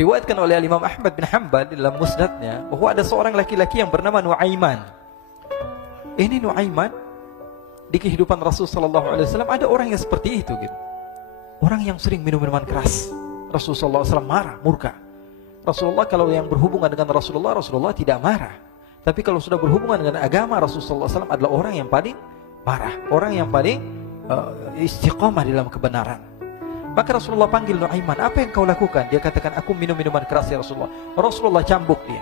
Diriwayatkan oleh Imam Ahmad bin Hanbal dalam musnadnya bahwa ada seorang laki-laki yang bernama Nuaiman. Ini Nuaiman di kehidupan Rasul sallallahu alaihi wasallam ada orang yang seperti itu gitu. Orang yang sering minum minuman keras. Rasul sallallahu alaihi wasallam marah, murka. Rasulullah kalau yang berhubungan dengan Rasulullah tidak marah. Tapi kalau sudah berhubungan dengan agama, Rasul sallallahu alaihi wasallam adalah orang yang paling marah, orang yang paling istiqamah dalam kebenaran. Maka Rasulullah panggil Nuaiman, apa yang kau lakukan? Dia katakan, aku minum minuman keras ya Rasulullah. Rasulullah cambuk dia.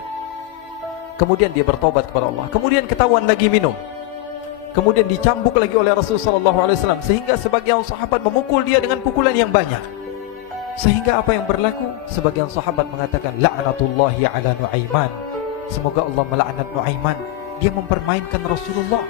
Kemudian dia bertobat kepada Allah. Kemudian ketahuan lagi minum. Kemudian dicambuk lagi oleh Rasulullah SAW. Sehingga sebagian sahabat memukul dia dengan pukulan yang banyak. Sehingga apa yang berlaku? Sebagian sahabat mengatakan, la'natullahi ala Nuaiman. Semoga Allah melaknat Nuaiman. Dia mempermainkan Rasulullah.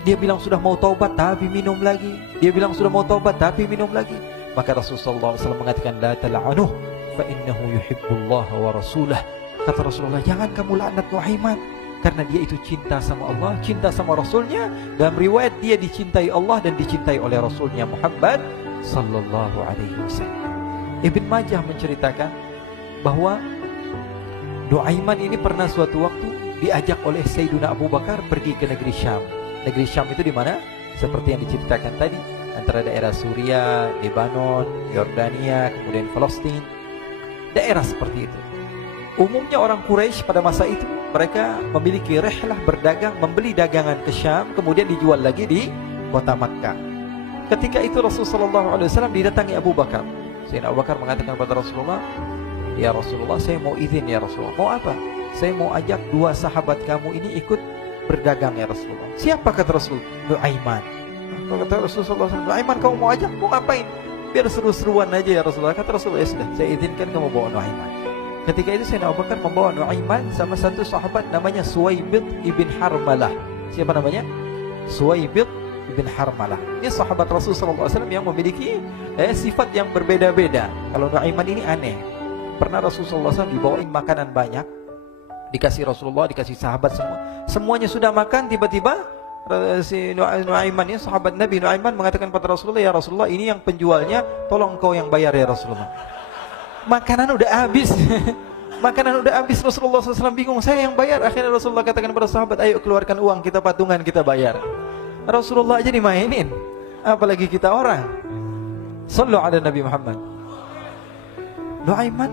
Dia bilang sudah mau taubat tapi minum lagi. Dia bilang sudah mau taubat tapi minum lagi. Maka Rasulullah SAW mengatakan, la tal'anuh fa innahu yuhibbullah wa rasulah. Kata Rasulullah, jangan kamu laknat Nuaiman, karena dia itu cinta sama Allah, cinta sama Rasulnya. Dalam riwayat dia dicintai Allah dan dicintai oleh Rasulnya Muhammad sallallahu alaihi wasallam. Ibn Majah menceritakan bahwa Nuaiman ini pernah suatu waktu diajak oleh Sayyidina Abu Bakar pergi ke negeri Syam. Negeri Syam itu di mana? Seperti yang diceritakan tadi, antara daerah Suriah, Lebanon, Yordania, kemudian Palestina. Daerah seperti itu. Umumnya orang Quraisy pada masa itu mereka memiliki rihlah berdagang, membeli dagangan ke Syam, kemudian dijual lagi di kota Makkah. Ketika itu Rasulullah SAW didatangi Abu Bakar. Sayyidina Abu Bakar mengatakan kepada Rasulullah, ya Rasulullah, saya mau izin ya Rasulullah. Mau apa? Saya mau ajak dua sahabat kamu ini ikut berdagang ya Rasulullah. Siapa kata Rasul? Nuaiman. Kata Rasulullah, Nuaiman kamu mau ajak? Mau ngapain? Biar seru-seruan aja ya Rasulullah. Kata Rasulullah, ya sudah, saya izinkan kamu bawa Nuaiman. Ketika itu Sayyidina Abu Bakar membawa Nuaiman sama satu sahabat namanya Suwaibid ibn Harmalah. Siapa namanya? Suwaibid ibn Harmalah. Ini sahabat Rasulullah SAW yang memiliki sifat yang berbeda-beda. Kalau Nuaiman ini aneh. Pernah Rasulullah SAW dibawain makanan banyak, dikasih Rasulullah, dikasih sahabat semua. Semuanya sudah makan, tiba-tiba si Nuaiman ini, sahabat Nabi Nuaiman mengatakan kepada Rasulullah, ya Rasulullah, ini yang penjualnya, tolong kau yang bayar ya Rasulullah. Makanan udah habis. Makanan udah habis, Rasulullah SAW bingung, saya yang bayar. Akhirnya Rasulullah katakan kepada sahabat, ayo keluarkan uang, kita patungan, kita bayar. Rasulullah aja dimainin, apalagi kita orang. Sallu ala Nabi Muhammad. Nuaiman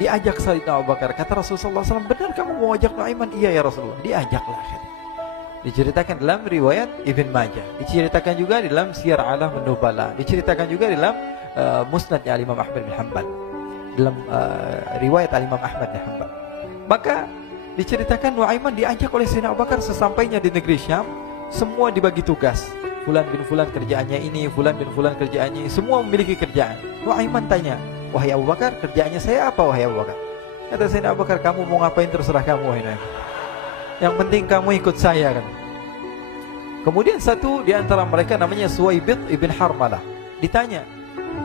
diajak Sayyidina Abu Bakar. Kata Rasulullah SAW, benar kamu mau ajak Nuaiman? Iya ya Rasulullah. Diajaklah akhirnya. Diceritakan dalam riwayat Ibn Majah, diceritakan juga dalam Siyar A'lam An-Nubala, diceritakan juga dalam Musnadnya Imam Ahmad bin Hanbal, dalam riwayat Imam Ahmad bin Hanbal. Maka diceritakan Nuaiman diajak oleh Sayyidina Abu Bakar. Sesampainya di negeri Syam, semua dibagi tugas. Fulan bin Fulan kerjaannya ini, Fulan bin Fulan kerjaannya ini, semua memiliki kerjaan. Nuaiman tanya, wahai Abu Bakar, kerjaannya saya apa wahai Abu Bakar? Kata Sayyidina Abu Bakar, kamu mau ngapain terserah kamu wahai Nuaiman. Yang penting kamu ikut saya kan. Kemudian satu di antara mereka namanya Suwaibid ibn Harmalah. Ditanya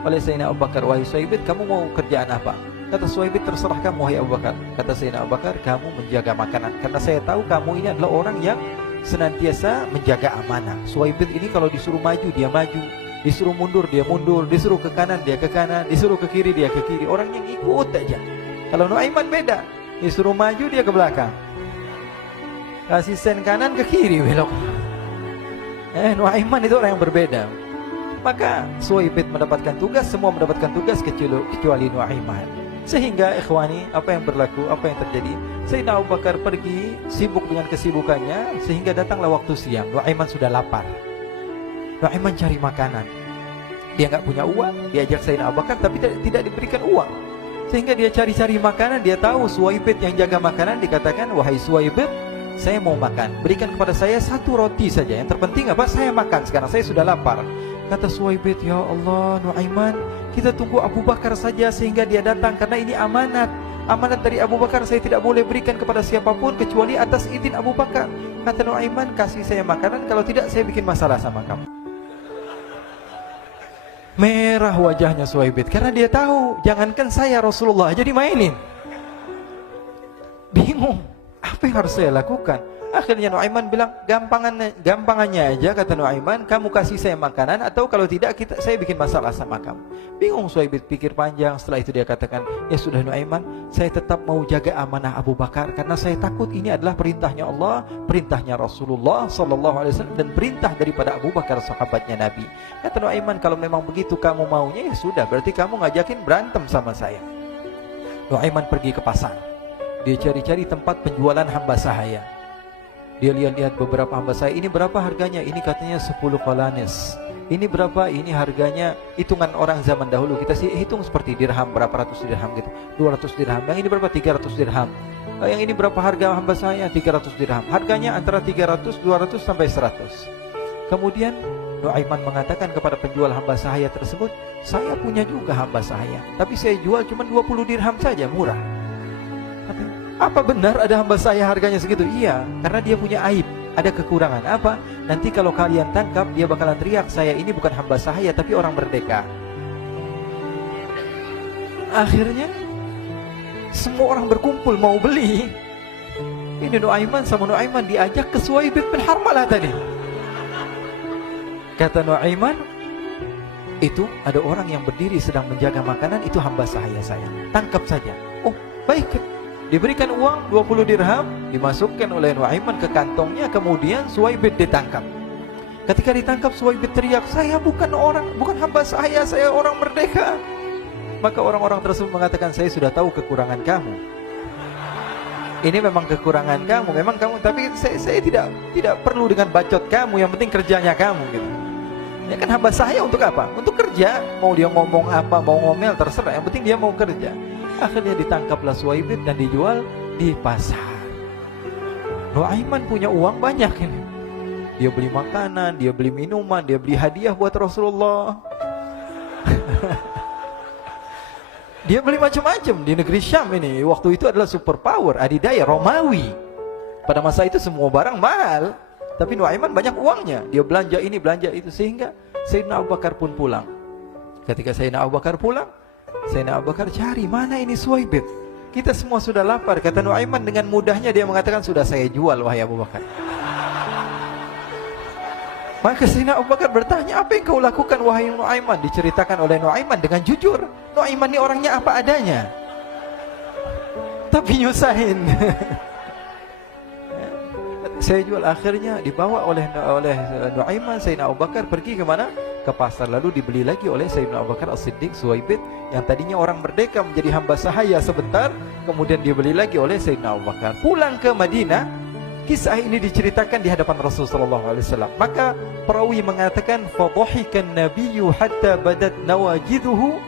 oleh Sayyidina Abu Bakar, wahai Suwaibid, kamu mau kerjaan apa? Kata Suwaibid, terserah kamu wahai Abu Bakar. Kata Sayyidina Abu Bakar, kamu menjaga makanan, karena saya tahu kamu ini adalah orang yang senantiasa menjaga amanah. Suwaibid ini kalau disuruh maju dia maju, disuruh mundur dia mundur, disuruh ke kanan dia ke kanan, disuruh ke kiri dia ke kiri. Orang yang ikut aja. Kalau Nuaiman beda, disuruh maju dia ke belakang, kasih sen kanan ke kiri belok. Nuaiman itu orang yang berbeda. Maka Suwaibid mendapatkan tugas, semua mendapatkan tugas kecuali Nuaiman. Sehingga ikhwani, apa yang berlaku, apa yang terjadi? Sayyidina Abu Bakar pergi sibuk dengan kesibukannya, sehingga datanglah waktu siang. Nuaiman sudah lapar. Nuaiman cari makanan. Dia nggak punya uang, diajak Sayyidina Abu Bakar tapi tidak diberikan uang. Sehingga dia cari-cari makanan. Dia tahu Suwaibid yang jaga makanan. Dikatakan, wahai Suwaibid, saya mau makan, berikan kepada saya satu roti saja. Yang terpenting apa? Saya makan sekarang, saya sudah lapar. Kata Suwaibid, ya Allah Nuaiman, kita tunggu Abu Bakar saja sehingga dia datang, karena ini amanat. Amanat dari Abu Bakar, saya tidak boleh berikan kepada siapapun kecuali atas izin Abu Bakar. Kata Nuaiman, kasih saya makanan, kalau tidak saya bikin masalah sama kamu. Merah wajahnya Suwaibid, karena dia tahu, jangankan saya Rasulullah jadi mainin. Bingung, Apa yang harus saya lakukan? Akhirnya Nuaiman bilang, gampangannya aja, kata Nuaiman, kamu kasih saya makanan, atau kalau tidak saya bikin masalah sama kamu. Bingung Suhaib pikir panjang. Setelah itu dia katakan, ya sudah Nuaiman, saya tetap mau jaga amanah Abu Bakar, karena saya takut ini adalah perintahnya Allah, perintahnya Rasulullah SAW, dan perintah daripada Abu Bakar, sahabatnya Nabi. Kata Nuaiman, kalau memang begitu kamu maunya, ya sudah, berarti kamu ngajakin berantem sama saya. Nuaiman pergi ke pasar. Dia cari-cari tempat penjualan hamba sahaya. Dia lihat-lihat beberapa hamba sahaya. Ini berapa harganya? Ini katanya 10 qalanis. Ini berapa? Ini harganya hitungan orang zaman dahulu. Kita sih hitung seperti dirham, berapa ratus dirham gitu. 200 dirham. Yang ini berapa? 300 dirham. Yang ini berapa harga hamba sahaya? 300 dirham. Harganya antara 300, 200 sampai 100. Kemudian Nuaiman mengatakan kepada penjual hamba sahaya tersebut, saya punya juga hamba sahaya, tapi saya jual cuma 20 dirham saja, murah. Apa benar ada hamba saya harganya segitu? Iya, karena dia punya aib, ada kekurangan. Apa? Nanti kalau kalian tangkap, dia bakalan teriak, saya ini bukan hamba sahaya, tapi orang merdeka. Akhirnya semua orang berkumpul mau beli. Ini Nuaiman sama Nuaiman diajak ke Suhaib bin Harmalah tadi. Kata Nuaiman, itu ada orang yang berdiri sedang menjaga makanan, itu hamba sahaya saya, tangkap saja. Oh, baik. Diberikan uang 20 dirham, dimasukkan oleh Nuaiman ke kantongnya, kemudian Suhaib ditangkap. Ketika ditangkap, Suhaib teriak, saya bukan hamba saya orang merdeka. Maka orang-orang tersebut mengatakan, saya sudah tahu kekurangan kamu. Ini memang kekurangan kamu, tapi saya tidak perlu dengan bacot kamu, yang penting kerjanya kamu gitu. Ya kan hamba saya untuk apa? Untuk kerja. Mau dia ngomong apa, mau ngomel, terserah, yang penting dia mau kerja. Akhirnya ditangkaplah Suhaib dan dijual di pasar. Nuaiman punya uang banyak ini. Dia beli makanan, dia beli minuman, dia beli hadiah buat Rasulullah. Dia beli macam-macam di negeri Syam ini. Waktu itu adalah superpower, adidaya Romawi. Pada masa itu semua barang mahal, tapi Nuaiman banyak uangnya. Dia belanja ini, belanja itu, sehingga Sayyidina Abu Bakar pun pulang. Ketika Sayyidina Abu Bakar pulang, Sayyidina Abu Bakar cari, mana ini Suhaib? Kita semua sudah lapar. Kata Nuaiman dengan mudahnya dia mengatakan, sudah saya jual wahai Abu Bakar. Maka Sayyidina Abu Bakar bertanya, apa yang kau lakukan wahai Nuaiman? Diceritakan oleh Nuaiman dengan jujur. Nuaiman ini orangnya apa adanya, tapi nyusahin. Saya jual. Akhirnya dibawa oleh Nuaiman, Sayyidina Abu Bakar pergi ke mana? Ke pasar. Lalu dibeli lagi oleh Sayyidina Abu Bakar As-Siddiq, Suhaib yang tadinya orang merdeka menjadi hamba sahaya sebentar, kemudian dibeli lagi oleh Sayyidina Abu Bakar. Pulang ke Madinah, kisah ini diceritakan di hadapan Rasulullah SAW. Maka perawi mengatakan, fadhahikan nabiyyu hatta badat nawajiduhu.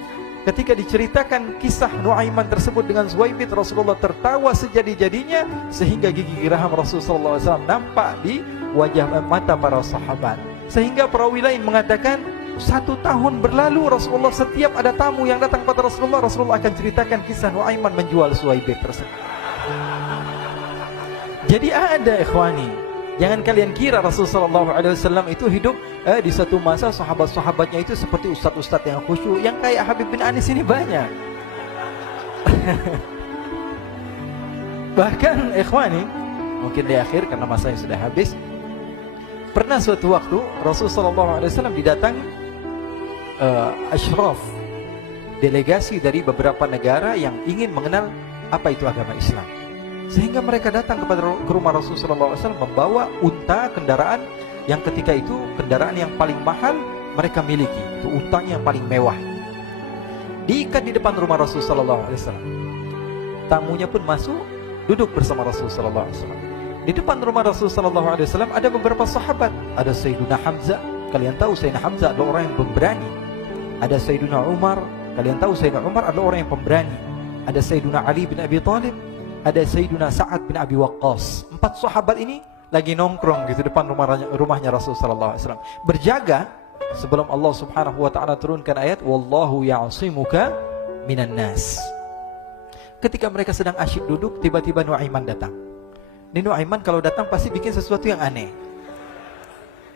Ketika diceritakan kisah Nuaiman tersebut dengan Suhaib, Rasulullah tertawa sejadi-jadinya, sehingga gigi geraham Rasulullah SAW nampak di wajah mata para sahabat. Sehingga perawi lain mengatakan, 1 tahun berlalu Rasulullah, setiap ada tamu yang datang pada Rasulullah akan ceritakan kisah Nuaiman menjual Suhaib tersebut. Jadi ada ikhwani, jangan kalian kira Rasulullah SAW itu hidup di satu masa sahabat-sahabatnya itu seperti ustadz-ustadz yang khusyuk, yang kayak Habib bin Anis ini banyak. Bahkan ikhwani, mungkin di akhir karena masanya sudah habis, pernah suatu waktu Rasulullah SAW didatangi asyraf, delegasi dari beberapa negara yang ingin mengenal apa itu agama Islam. Sehingga mereka datang ke rumah Rasulullah SAW membawa unta, kendaraan yang ketika itu kendaraan yang paling mahal mereka miliki. Itu untanya yang paling mewah. Diikat di depan rumah Rasulullah SAW. Tamunya pun masuk, duduk bersama Rasulullah SAW. Di depan rumah Rasulullah SAW ada beberapa sahabat. Ada Sayyiduna Hamzah. Kalian tahu Sayyidina Hamzah adalah orang yang pemberani. Ada Sayyiduna Umar. Kalian tahu Sayyidina Umar adalah orang yang pemberani. Ada Sayyiduna Ali bin Abi Thalib. Ada Sayyiduna Sa'ad bin Abi Waqqas. 4 sahabat ini lagi nongkrong gitu depan rumahnya Rasulullah SAW, berjaga sebelum Allah Subhanahu wa ta'ala turunkan ayat wallahu ya'simuka minan nas. Ketika mereka sedang asyik duduk, tiba-tiba Nuaiman datang. Ini Nuaiman kalau datang pasti bikin sesuatu yang aneh.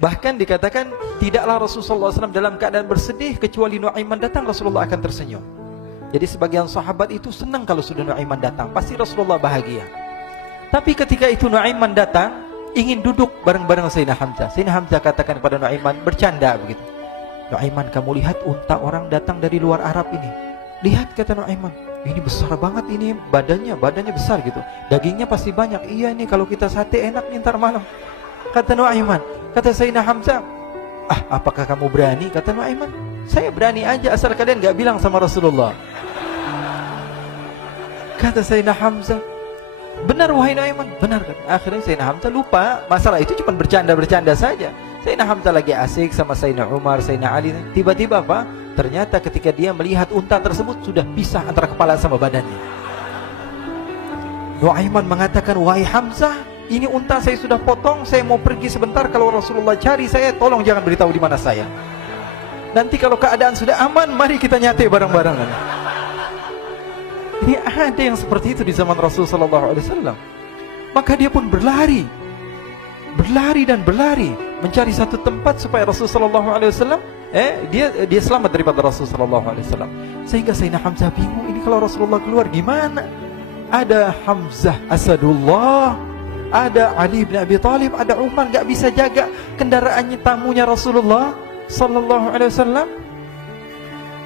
Bahkan dikatakan tidaklah Rasulullah SAW dalam keadaan bersedih, kecuali Nuaiman datang Rasulullah akan tersenyum. Jadi sebagian sahabat itu senang kalau sudah Nuaiman datang, pasti Rasulullah bahagia. Tapi ketika itu Nuaiman datang, ingin duduk bareng-bareng Sayyidina Hamzah. Sayyidina Hamzah katakan kepada Nuaiman, bercanda begitu. Nuaiman, kamu lihat unta orang datang dari luar Arab ini. Lihat, kata Nuaiman, ini besar banget ini, badannya besar gitu. Dagingnya pasti banyak. Iya nih, kalau kita sate enak nih ntar malam. Kata Nuaiman. Kata Sayyidina Hamzah, apakah kamu berani? Kata Nuaiman, saya berani aja asal kalian gak bilang sama Rasulullah. Kata Sayyidina Hamzah, benar wahai Nuaiman, benar kan? Akhirnya Sayyidina Hamzah lupa masalah itu, cuma bercanda-bercanda saja. Sayyidina Hamzah lagi asik sama Sayyidina Umar, Sayyidina Ali. Tiba-tiba apa? Ternyata ketika dia melihat unta tersebut sudah pisah antara kepala sama badannya. Nuaiman mengatakan, wahai Hamzah, ini unta saya sudah potong, saya mau pergi sebentar. Kalau Rasulullah cari saya, tolong jangan beritahu di mana saya. Nanti kalau keadaan sudah aman, mari kita nyate bareng-barengan. Ini ada yang seperti itu di zaman Rasulullah SAW. Maka dia pun berlari dan berlari mencari satu tempat supaya Rasulullah SAW dia selamat daripada Rasulullah SAW. Sehingga Sayyidina Hamzah bingung, ini kalau Rasulullah keluar gimana? Ada Hamzah Asadullah, ada Ali bin Abi Thalib, ada Umar, gak bisa jaga kendaraannya tamunya Rasulullah Sallallahu Alaihi Wasallam.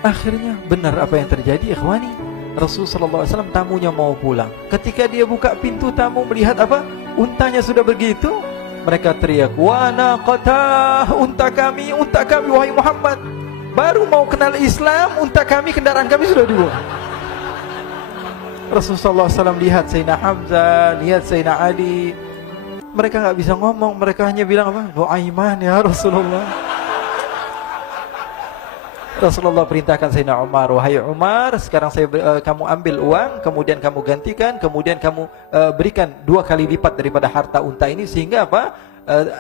Akhirnya benar apa yang terjadi, ikhwani. Rasulullah SAW tamunya mau pulang. Ketika dia buka pintu tamu melihat apa? Untanya sudah begitu. Mereka teriak, wa naqatah, unta kami wahai Muhammad. Baru mau kenal Islam, unta kami, kendaraan kami sudah dibuang. Rasulullah SAW lihat Sayyidina Hamzah, lihat Sayyidina Ali. Mereka gak bisa ngomong, mereka hanya bilang apa? Nuaiman ya Rasulullah. Rasulullah perintahkan Sayyidina Umar, wahai Umar, sekarang kamu ambil uang, kemudian kamu gantikan, kemudian kamu berikan 2 kali lipat daripada harta unta ini, sehingga apa?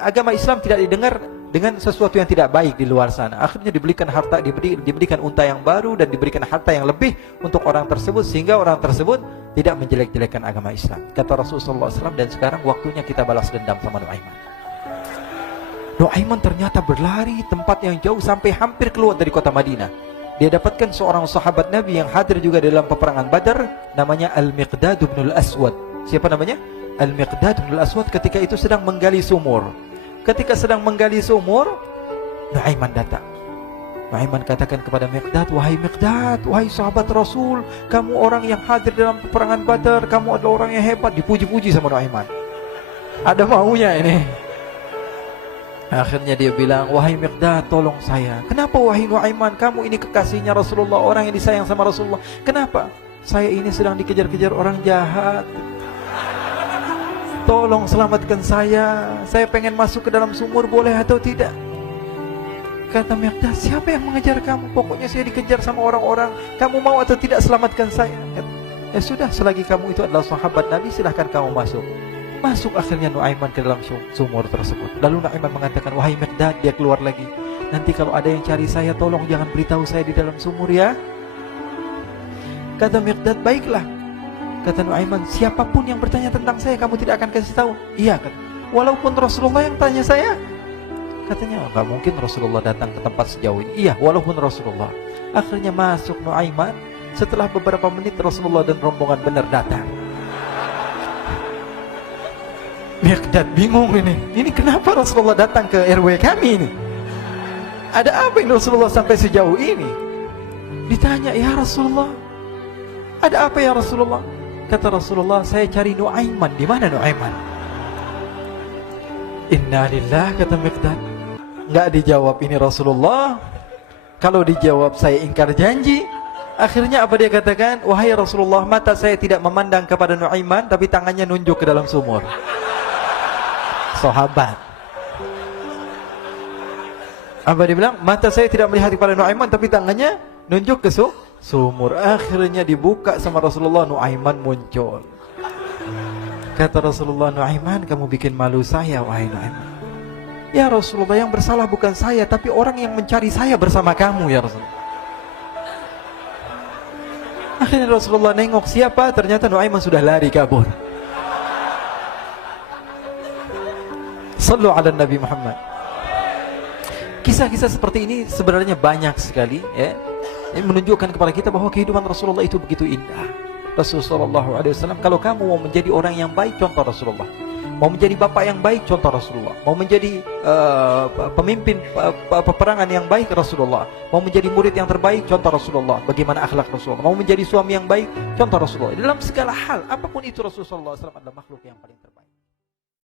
Agama Islam tidak didengar dengan sesuatu yang tidak baik di luar sana. Akhirnya diberikan harta, diberikan unta yang baru dan diberikan harta yang lebih untuk orang tersebut, sehingga orang tersebut tidak menjelek-jelekan agama Islam. Kata Rasulullah SAW, dan sekarang waktunya kita balas dendam sama Nuaiman. Nuaiman ternyata berlari tempat yang jauh sampai hampir keluar dari kota Madinah. Dia dapatkan seorang sahabat Nabi yang hadir juga dalam peperangan Badar, namanya Al-Miqdad bin Al-Aswad. Siapa namanya? Al-Miqdad bin Al-Aswad ketika itu sedang menggali sumur. Ketika sedang menggali sumur, Nuaiman datang. Nuaiman katakan kepada Miqdad, wahai Miqdad, wahai sahabat Rasul, kamu orang yang hadir dalam peperangan Badar, kamu adalah orang yang hebat. Dipuji-puji sama Nuaiman. Ada maunya ini. Akhirnya dia bilang, wahai Miqdad, tolong saya. Kenapa wahai Nuaiman? Kamu ini kekasihnya Rasulullah, orang yang disayang sama Rasulullah. Kenapa? Saya ini sedang dikejar-kejar orang jahat. Tolong selamatkan saya. Saya pengen masuk ke dalam sumur, boleh atau tidak? Kata Miqdad, siapa yang mengejar kamu? Pokoknya saya dikejar sama orang-orang. Kamu mau atau tidak selamatkan saya? Ya sudah, selagi kamu itu adalah sahabat Nabi, silahkan kamu masuk. Masuk akhirnya Nuaiman ke dalam sumur tersebut. Lalu Nuaiman mengatakan, wahai Miqdad, dia keluar lagi. Nanti kalau ada yang cari saya, tolong jangan beritahu saya di dalam sumur ya. Kata Miqdad, baiklah. Kata Nuaiman, siapapun yang bertanya tentang saya, kamu tidak akan kasih tahu. Iya, kata. Walaupun Rasulullah yang tanya saya. Katanya, enggak mungkin Rasulullah datang ke tempat sejauh ini. Iya, walaupun Rasulullah. Akhirnya masuk Nuaiman. Setelah beberapa menit Rasulullah dan rombongan benar datang. Miqdad bingung ini. Ini kenapa Rasulullah datang ke RW kami ini? Ada apa yang Rasulullah sampai sejauh ini? Ditanya, ya Rasulullah, ada apa ya Rasulullah? Kata Rasulullah, saya cari Nuaiman. Di mana Nuaiman? Innalillah, kata Miqdad. Enggak dijawab ini Rasulullah. Kalau dijawab saya ingkar janji. Akhirnya apa dia katakan? Wahai Rasulullah, mata saya tidak memandang kepada Nuaiman, tapi tangannya nunjuk ke dalam sumur. Sahabat. Apa dia bilang? Mata saya tidak melihat kepada Nuaiman, tapi tangannya nunjuk ke sumur. Akhirnya dibuka sama Rasulullah, Nuaiman muncul. Kata Rasulullah, Nuaiman, kamu bikin malu saya, wahai Nuaiman. Ya Rasulullah, yang bersalah bukan saya, tapi orang yang mencari saya bersama kamu, ya Rasulullah. Akhirnya Rasulullah nengok siapa, ternyata Nuaiman sudah lari kabur. Sallu ala Nabi Muhammad. Kisah-kisah seperti ini sebenarnya banyak sekali ya. Ini menunjukkan kepada kita bahwa kehidupan Rasulullah itu begitu indah. Rasulullah SAW, kalau kamu mau menjadi orang yang baik, contoh Rasulullah. Mau menjadi bapak yang baik, contoh Rasulullah. Mau menjadi pemimpin peperangan yang baik, Rasulullah. Mau menjadi murid yang terbaik, contoh Rasulullah. Bagaimana akhlak Rasulullah. Mau menjadi suami yang baik, contoh Rasulullah. Dalam segala hal, apapun itu, Rasulullah SAW adalah makhluk yang paling terbaik.